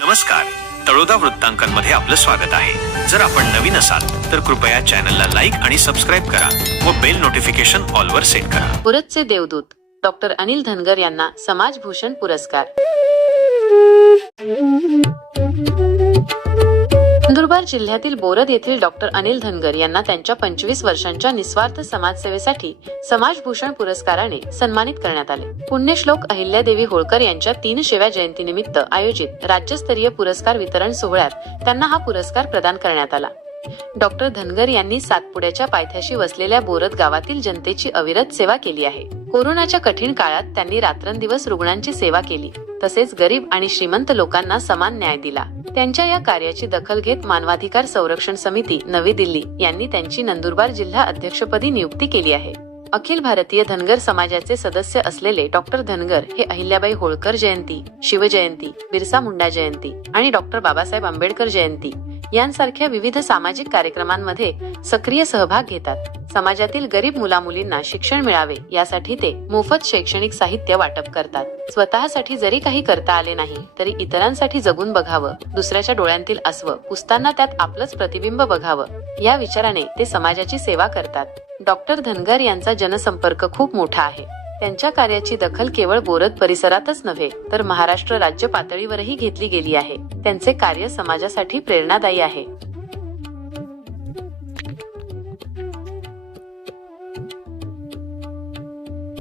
नमस्कार. तळोदा वृत्तांकनमध्ये आपलं स्वागत आहे. जर आपण नवीन असाल तर कृपया चॅनलला लाईक आणि सबस्क्राईब करा व बेल नोटिफिकेशन ऑलवर सेट करा. पुरतचे देवदूत डॉक्टर अनिल धनगर यांना समाजभूषण पुरस्कार. नंदुरबार जिल्ह्यातील बोरद येथील डॉक्टर अनिल धनगर यांना त्यांच्या पंचवीस वर्षांच्या निस्वार्थ समाजसेवेसाठी समाजभूषण पुरस्काराने सन्मानित करण्यात आले. पुण्यश्लोक अहिल्यादेवी होळकर यांच्या तीन शेव्या जयंतीनिमित्त आयोजित राज्यस्तरीय पुरस्कार वितरण सोहळ्यात त्यांना हा पुरस्कार प्रदान करण्यात आला. डॉक्टर धनगर यांनी सातपुड्याच्या पायथ्याशी वसलेल्या बोरद गावातील जनतेची अविरत सेवा केली आहे. कोरोनाच्या कठीण काळात त्यांनी रात्रंदिवस रुग्णांची सेवा केली. तसेच गरीब आणि श्रीमंत लोकांना समान न्याय दिला. त्यांच्या या कार्याची दखल घेत मानवाधिकार संरक्षण समिती नवी दिल्ली यांनी त्यांची नंदुरबार जिल्हा अध्यक्षपदी नियुक्ती केली आहे. अखिल भारतीय धनगर समाजाचे सदस्य असलेले डॉक्टर धनगर हे अहिल्याबाई होळकर जयंती शिवजयंती बिरसा मुंडा जयंती आणि डॉक्टर बाबासाहेब आंबेडकर जयंती. यांसारख्या विविध सामाजिक कार्यक्रमांमध्ये सक्रिय सहभाग घेतात. समाजातील गरीब मुलामुलींना शिक्षण मिळावे यासाठी ते मोफत शैक्षणिक साहित्य वाटप करतात. स्वतःसाठी जरी काही करता आले नाही तरी इतरांसाठी जगून बघावं दुसऱ्याच्या डोळ्यांतील अस्व पुसताना त्यात आपलंच प्रतिबिंब बघावं या विचाराने ते समाजाची सेवा करतात. डॉक्टर धनगर यांचा जनसंपर्क खूप मोठा आहे. त्यांच्या कार्याची दखल केवळ बोरद परिसरातच नव्हे तर महाराष्ट्र राज्य पातळीवरही घेतली गेली आहे. त्यांचे कार्य समाजासाठी प्रेरणादायी आहे.